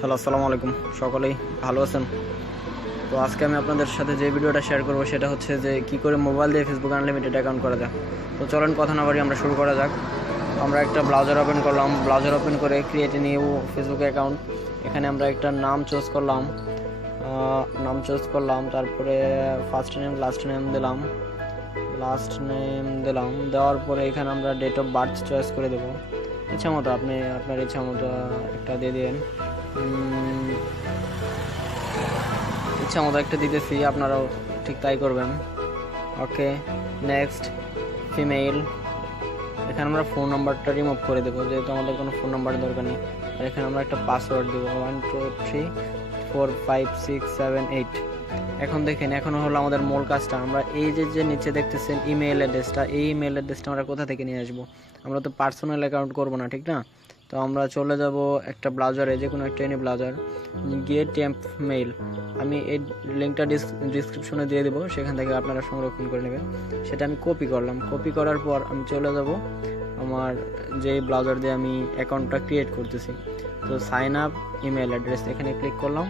Hello, আসসালামু আলাইকুম। সকলেই ভালো আছেন? তো আজকে আমি আপনাদের সাথে যে ভিডিওটা শেয়ার করব সেটা হচ্ছে যে কী করে মোবাইল দিয়ে ফেসবুক আনলিমিটেড অ্যাকাউন্ট করা যায়। তো চলেন কথা না বাড়িয়ে আমরা শুরু করা যাক। আমরা একটা ব্রাউজার ওপেন করলাম, ব্রাউজার ওপেন করে create a new Facebook account. এখানে আমরা একটা নাম চুজ করলাম, তারপরে ফার্স্ট নেম লাস্ট নেম দিলাম। দেওয়ার পরে এখানে আমরা ডেট অফ বার্থ চয়েস করে দেবো ইচ্ছা মতো। আপনি আপনার ইচ্ছা মতো একটা দিয়ে দিন। ইচ্ছা মতো একটা দিতেছি, আপনারাও ঠিক তাই করবেন। ওকে, নেক্সট। ফিমেল। এখানে আমরা ফোন নাম্বারটা রিমুভ করে দেবো, যেহেতু আমাদের কোনো ফোন নাম্বারের দরকার নেই। আর এখানে আমরা একটা পাসওয়ার্ড দেবো 1234567 8। এখন দেখেন, এখনও হলো আমাদের মূল কাজটা। আমরা এই যে নিচে দেখতেছেন ইমেল অ্যাড্রেসটা, এই ইমেল অ্যাড্রেসটা আমরা কোথা থেকে নিয়ে আসবো? আমরা তো পার্সোনাল অ্যাকাউন্ট করবো না, ঠিক না? তো আমরা চলে যাব একটা ব্রাউজারে, যে কোনো একটা এনি ব্রাউজার, গিয়ে টেম্প মেইল। আমি এই লিঙ্কটা ডিসক্রিপশনে দিয়ে দেবো, সেখান থেকে আপনারা সংরক্ষণ করে নেবেন। সেটা আমি কপি করলাম। কপি করার পর আমি চলে যাব আমার যে ব্রাউজার দিয়ে আমি অ্যাকাউন্টটা ক্রিয়েট করতেছি। তো সাইন আপ ইমেল অ্যাড্রেস, এখানে ক্লিক করলাম।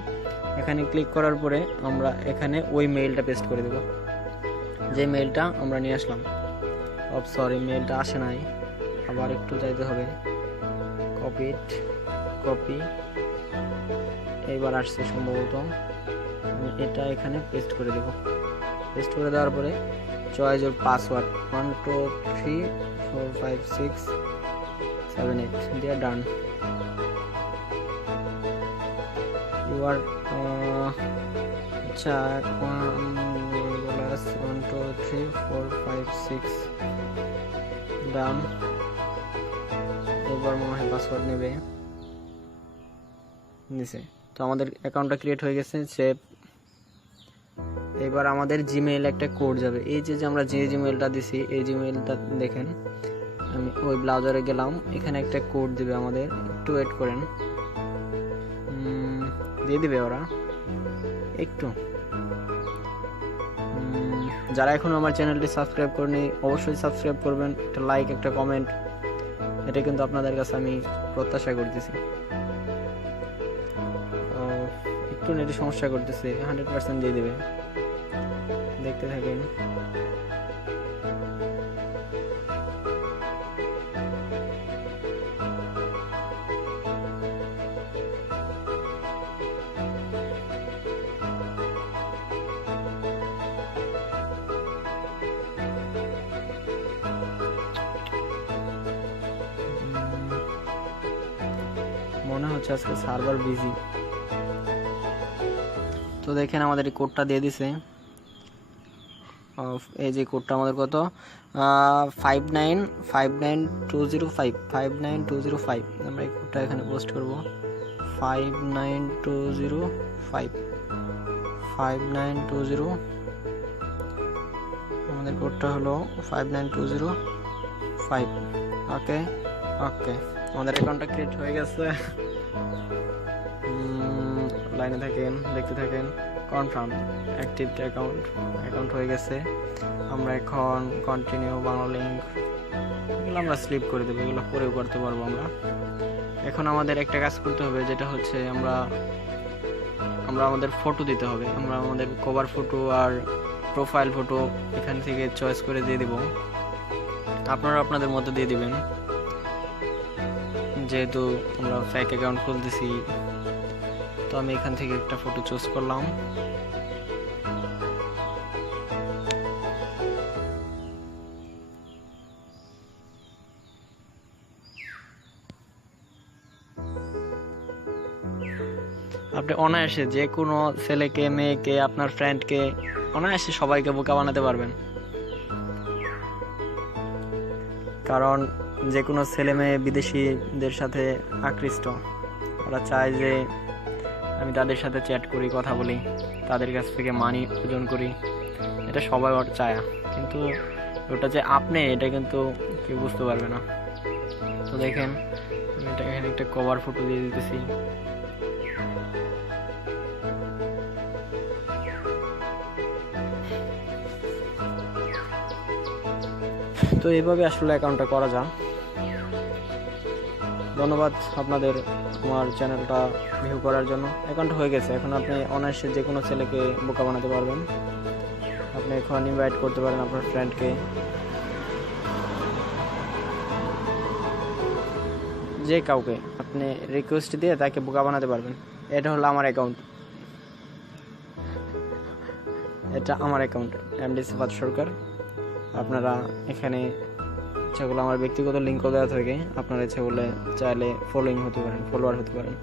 এখানে ক্লিক করার পরে আমরা এখানে ওই মেইলটা পেস্ট করে দেব, যে মেইলটা আমরা নিয়ে আসলাম। সরি, মেইলটা আসে নাই, আবার একটু যাইতে হবে। কপি, এইবার আসছে সম্ভবত। আমি এটা এখানে পেস্ট করে দেব। পেস্ট করে দেওয়ার পরে চয়েস ওর পাসওয়ার্ড 1234567 8 দিয়ে ডান। ইউ আর আচ্ছা, 1234567 ডান। এবার মনে হয় পাসওয়ার্ড নেবে, নিচে। তো আমাদের অ্যাকাউন্টটা ক্রিয়েট হয়ে গেছে। সেভ। এবার আমাদের জিমেইল একটা কোড যাবে। এই যে আমরা যে জিমেইলটা দিছি, এই জিমেইলটা দেখেন। আমি ওই ব্রাউজারে গেলাম, এখানে একটা কোড দিবে আমাদের, একটু ওয়েট করেন। দিয়ে দিবে ওরা একটু। যারা এখনো আমার চ্যানেলটি সাবস্ক্রাইব করেনি অবশ্যই সাবস্ক্রাইব করবেন, একটা লাইক, একটা কমেন্ট, এটা কিন্তু আপনাদের কাছে আমি প্রত্যাশা করতেছি। একটু নেটে সমস্যা করতেছে, 100% দিয়ে দেবে, দেখতে থাকেন। মনে হচ্ছে আজকে সার্ভার বিজি। তো দেখেন আমাদের এই কোডটা দিয়ে দিছে। এই যে কোডটা আমাদের কত, 595205 আমরা এই কোডটা এখানে পোস্ট করব। 59205 আমাদের কোডটা হলো 59205। ওকে, আমাদের অ্যাকাউন্টটা ক্রিয়েট হয়ে গেছে। লাইনে থাকেন, দেখতে থাকেন। কনফার্ম অ্যাক্টিভ অ্যাকাউন্ট হয়ে গেছে। আমরা এখন কন্টিনিউ বাংলা লিঙ্ক, এগুলো আমরা স্লিপ করে দেবো, এগুলো পরেও করতে পারবো আমরা। এখন আমাদের একটা কাজ করতে হবে, যেটা হচ্ছে আমরা আমাদের ফটো দিতে হবে। আমরা আমাদের কভার ফটো আর প্রোফাইল ফটো এখান থেকে চয়েস করে দিয়ে দিব। আপনারা আপনাদের মতো দিয়ে দিবেন, যেহেতু আমরা ফেক অ্যাকাউন্ট খুলতেছি। তো আমি এখান থেকে একটা ফটো চুজ করলাম। আপনি অনায়াসে যে কোনো ছেলেকে, মেয়েকে, আপনার ফ্রেন্ডকে অনায়াসে সবাইকে বোকা বানাতে পারবেন। কারণ যে কোনো ছেলে মেয়ে বিদেশিদের সাথে আকৃষ্ট, ওরা চায় যে আমি তাদের সাথে চ্যাট করি, কথা বলি, তাদের কাছ থেকে মানি অর্জন করি। এটা সবাই চায়, কিন্তু ওটা যে আপনি, এটা কিন্তু কেউ বুঝতে পারবে না। তো দেখেন, আমি এটা এখানে একটা কভার ফটো দিয়ে দিতেছি। তো এইভাবে আসলে অ্যাকাউন্টটা করা যায়। ধন্যবাদ আপনাদের আমার চ্যানেলটা ভিউ করার জন্য। অ্যাকাউন্ট হয়ে গেছে, এখন আপনি অনায়াসে যে কোনো ছেলেকে বোকা বানাতে পারবেন। আপনি এখন ইনভাইট করতে পারেন আপনার ফ্রেন্ডকে, যে কাউকে আপনি রিকোয়েস্ট দিয়ে তাকে বোকা বানাতে পারবেন। এটা হলো আমার অ্যাকাউন্ট, এটা আমার অ্যাকাউন্ট এমডি সিফাত সরকার। আপনারা এখানে ইচ্ছা করলে আমার ব্যক্তিগত লিঙ্কও দেওয়া থাকে, আপনারা ইচ্ছা করলে চাইলে ফলোয়িং হতে পারেন, ফলোয়ার হতে পারেন।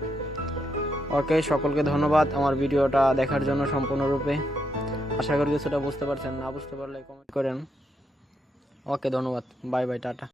ওকে, সকলকে ধন্যবাদ আমার ভিডিওটা দেখার জন্য সম্পূর্ণরূপে। আশা করি কিছুটা বুঝতে পারছেন, না বুঝতে পারলে কমেন্ট করেন। ওকে, ধন্যবাদ, বাই বাই, টাটা।